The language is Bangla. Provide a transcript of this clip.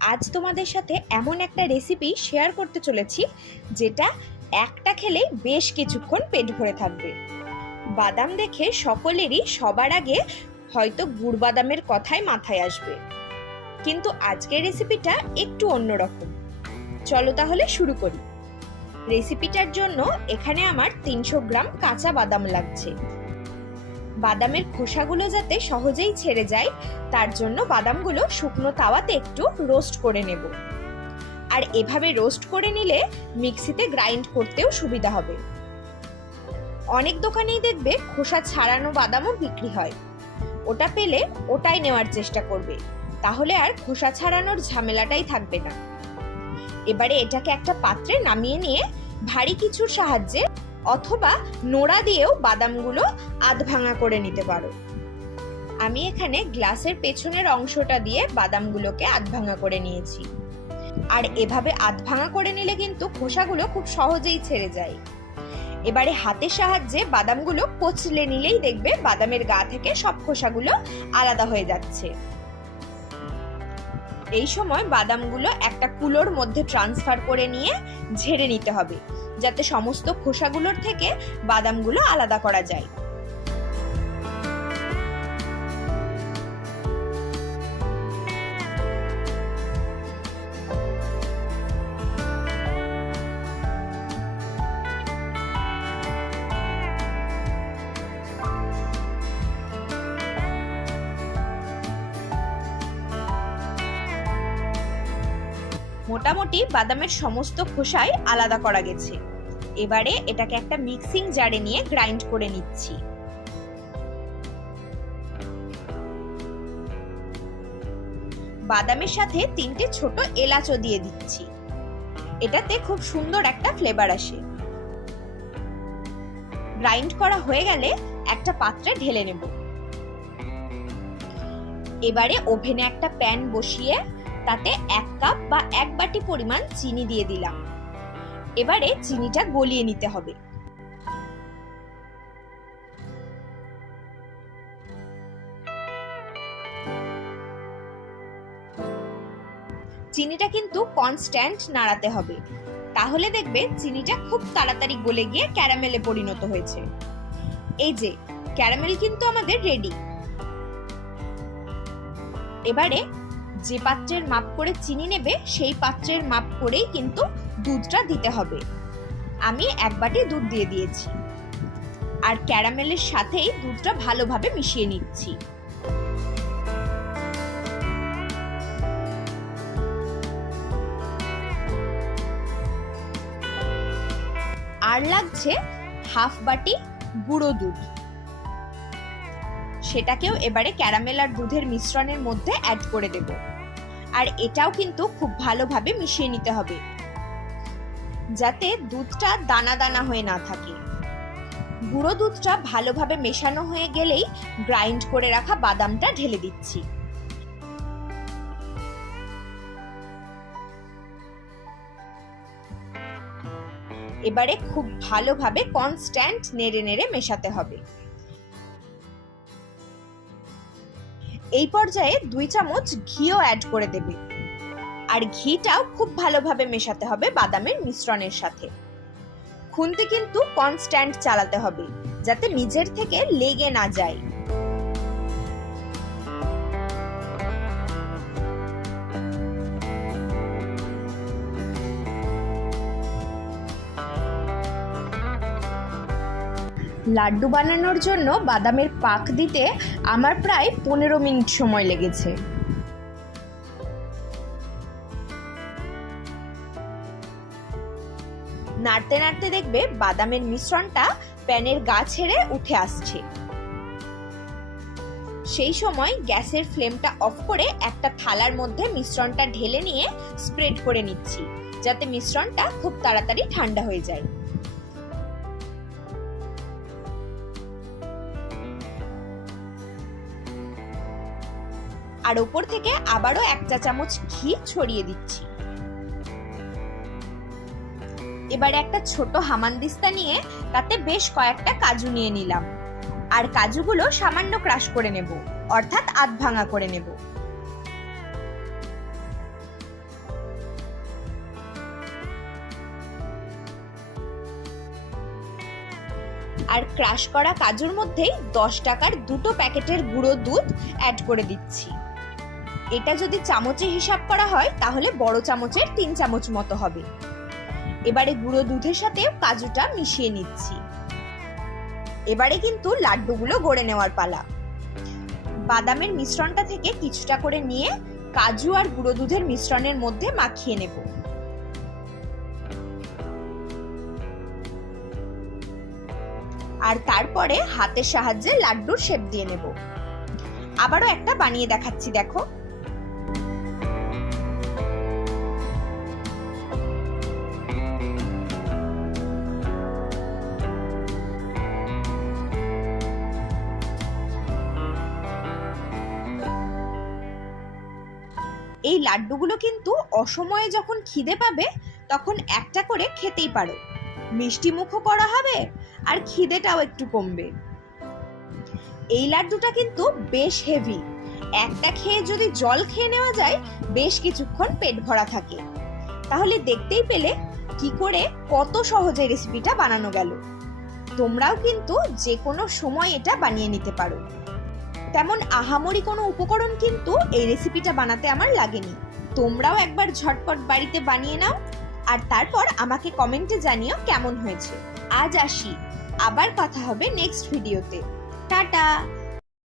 আজ তোমাদের সাথে এমন একটা রেসিপি শেয়ার করতে চলেছি, যেটা একটা খেলে বেশ কিছুক্ষণ পেট ভরে থাকবে। বাদাম দেখে সকলেরই সবার আগে হয়তো গুড় বাদামের কথাই মাথায় আসবে। কিন্তু আজকের রেসিপিটা একটু অন্যরকম। চলো তাহলে শুরু করি। রেসিপিটার জন্য এখানে আমার তিনশো গ্রাম কাঁচা বাদাম লাগছে। বাদামের খোসাগুলো যাতে সহজেই ছেড়ে যায়, তার জন্য বাদামগুলো শুকনো তাওয়াতে একটু রোস্ট করে নেব। আর এভাবে রোস্ট করে নিলে মিক্সিতে গ্রাইন্ড করতেও সুবিধা হবে। অনেক দোকানেই দেখবে খোসা ছাড়ানো বাদামও বিক্রি হয়। ওটা পেলে ওটাই নেওয়ার চেষ্টা করবে। তাহলে আর খোসা ছাড়ানোর ঝামেলাটাই থাকবে না। এবারে এটাকে একটা পাত্রে নামিয়ে নিয়ে ভারী কিছুর সাহায্যে অথবা নোড়া দিয়েও বাদামগুলো আধ ভাঙা করে নিতে পারো। আমি এখানে গ্লাসের পেছনের অংশটা দিয়ে বাদামগুলোকে আধ ভাঙা করে নিয়েছি। আর এভাবে আধ ভাঙা করে নিলে কিন্তু খোসাগুলো খুব সহজেই ছেড়ে যায়। এবারে হাতের সাহায্যে বাদামগুলো কচলে নিলেই দেখবে বাদামের গা থেকে সব খোসাগুলো আলাদা হয়ে যাচ্ছে। এই সময় বাদামগুলো একটা কুলোর মধ্যে ট্রান্সফার করে নিয়ে ঝেড়ে নিতে হবে, যাতে সমস্ত খোসাগুলোর থেকে বাদামগুলো আলাদা করা যায়। মোটামুটি বাদামের সমস্ত খোসাই আলাদা করা গেছে। এবারে এটাকে একটা মিক্সিং জারে নিয়ে গ্রাইন্ড করে নিচ্ছি। বাদামের সাথে তিনটে ছোট এলাচও দিয়ে দিচ্ছি। এটাতে খুব সুন্দর একটা ফ্লেভার আসে। গ্রাইন্ড করা হয়ে গেলে একটা পাত্রে ঢেলে নেব। এবারে ওভেনে একটা প্যান বসিয়ে তাতে এক কাপ বা এক বাটি পরিমাণ চিনি দিয়ে দিলাম। এবারে চিনিটা গলিয়ে নিতে হবে। চিনিটা কিন্তু কনস্ট্যান্ট নাড়াতে হবে। তাহলে দেখবে চিনিটা খুব তাড়াতাড়ি গলে গিয়ে ক্যারামেলে পরিণত হয়েছে। এই যে, ক্যারামেল কিন্তু আমাদের রেডি এবারে যে পাত্রের মাপ করে চিনি নেবে, সেই পাত্রের মাপ করেই কিন্তু দুধটা দিতে হবে। আমি এক বাটি দুধ দিয়ে দিয়েছি। আর ক্যারামেলের সাথেই দুধটা ভালোভাবে মিশিয়ে নিচ্ছি। আর লাগছে হাফ বাটি গুঁড়ো দুধ। সেটাকেও এবারে ক্যারামেল আর দুধের মিশ্রণের মধ্যে অ্যাড করে দেব। আর এটাও কিন্তু খুব ভালোভাবে মিশিয়ে নিতে হবে। যাতে দুধটা দানা দানা হয়ে না থাকে। গুঁড়ো দুধটা ভালোভাবে মেশানো হয়ে গেলেই গ্রাইন্ড করে রাখা বাদামটা ঢেলে দিচ্ছি। এবারে খুব ভালোভাবে কনস্ট্যান্ট নেড়ে নেড়ে মেশাতে হবে। এই পর্যায়ে দুই চামচ ঘিও অ্যাড করে দেবে। আর ঘিটাও খুব ভালোভাবে মেশাতে হবে বাদামের মিশ্রণের সাথে। খুন্তি কিন্তু কনস্ট্যান্ট চালাতে হবে, যাতে নিজের থেকে লেগে না যায়। লাড্ডু বানানোর জন্য বাদামের পাক দিতে আমার প্রায় পনেরো মিনিট সময় লেগেছে। নাড়তে নাড়তে দেখবে বাদামের মিশ্রণটা প্যানের গা ছেড়ে উঠে আসছে। সেই সময় গ্যাসের ফ্লেমটা অফ করে একটা থালার মধ্যে মিশ্রণটা ঢেলে নিয়ে স্প্রেড করে নিচ্ছি, যাতে মিশ্রণটা খুব তাড়াতাড়ি ঠান্ডা হয়ে যায়। আর ওপর থেকে আবারও এক চা চামচ ঘি ছড়িয়ে দিচ্ছি। এবার একটা ছোট হামানদিস্তা নিয়ে তাতে বেশ কয়েকটা কাজু নিয়ে নিলাম। আর কাজুগুলো সামান্য ক্রাশ করে নেব, অর্থাৎ আধ ভাঙা করে নেব। আর ক্রাশ করা কাজুর মধ্যেই দশ টাকার দুটো প্যাকেটের গুঁড়ো দুধ অ্যাড করে দিচ্ছি। এটা যদি চামচে হিসাব করা হয়, তাহলে বড় চামচের তিন চামচ মতো হবে। এবারে গুঁড়ো দুধের সাথে কাজুটা মিশিয়ে নিচ্ছি। এবারে কিন্তু লাড্ডুগুলো গড়ে নেওয়ার পালা। বাদামের মিশ্রণটা থেকে কিছুটা করে নিয়ে কাজু আর গুঁড়ো দুধের মিশ্রণের মধ্যে মাখিয়ে নেব। আর তারপরে হাতের সাহায্যে লাড্ডুর শেপ দিয়ে নেব। আবারও একটা বানিয়ে দেখাচ্ছি, দেখো। এই লাড্ডুগুলো কিন্তু অসময়ে যখন খিদে পাবে, তখন একটা করে খেতেই পারো। মিষ্টি মুখও করা হবে আর খিদেটাও একটু কমবে। এই লাড্ডুটা কিন্তু বেশ হেভি একটা খেয়ে যদি জল খেয়ে নেওয়া যায়, বেশ কিছুক্ষণ পেট ভরা থাকে। তাহলে দেখতেই পেলে কি করে কত সহজে রেসিপিটা বানানো গেল। তোমরাও কিন্তু যে কোনো সময় এটা বানিয়ে নিতে পারো। তেমন আহামরি কোনো উপকরণ কিন্তু এই রেসিপিটা বানাতে আমার লাগেনি। তোমরাও একবার ঝটপট বাড়িতে বানিয়ে নাও আর তারপর আমাকে কমেন্টে জানিও কেমন হয়েছে। আজ আসি। আবার কথা হবে নেক্সট ভিডিওতে টাটা!